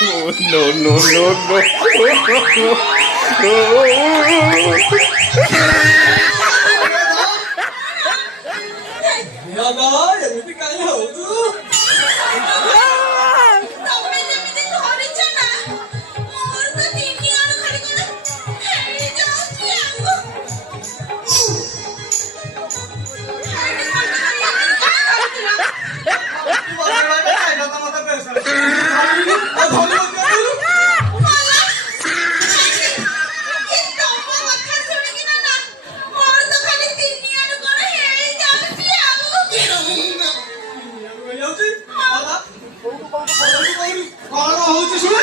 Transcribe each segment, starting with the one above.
No, no, no, no. ଏମିତି କାହିଁ ହଉଛୁ? ତମେ ଯେମିତି ଧରିଛ ନା ମୋର ତ ତିନି ଆଡୁ ଖାଲି କଣ ହେଇଯାଉଛି ଆଗ। କଣ ହଉଛି ଶୁଣେ?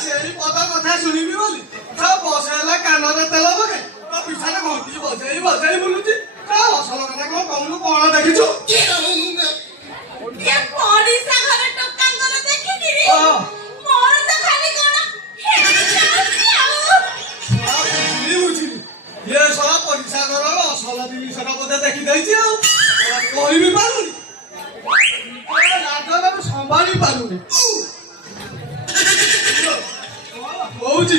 ସେଇ ପଦ କଥା ଶୁଣିବି ବୋଲି ବସେଇଲା କାନରେ ତେଲ ପକେଇ ତା ପିଛାରେ ଘଣ୍ଟି ବଜେଇ ବଜେଇ ବୁଲୁଛି। ଅସଲ କଥା କଣ କହୁନୁ? କଣ ଦେଖିଛୁ? ପରୀକ୍ଷା ଘର ଅସଲ ଜିନିଷଟା ବୋଧେ ଦେଖିଦେଇଛି ଆଉ କହିବି ପାରୁନି। ସମ୍ଭାଳି ପାରୁନି କହୁଛି।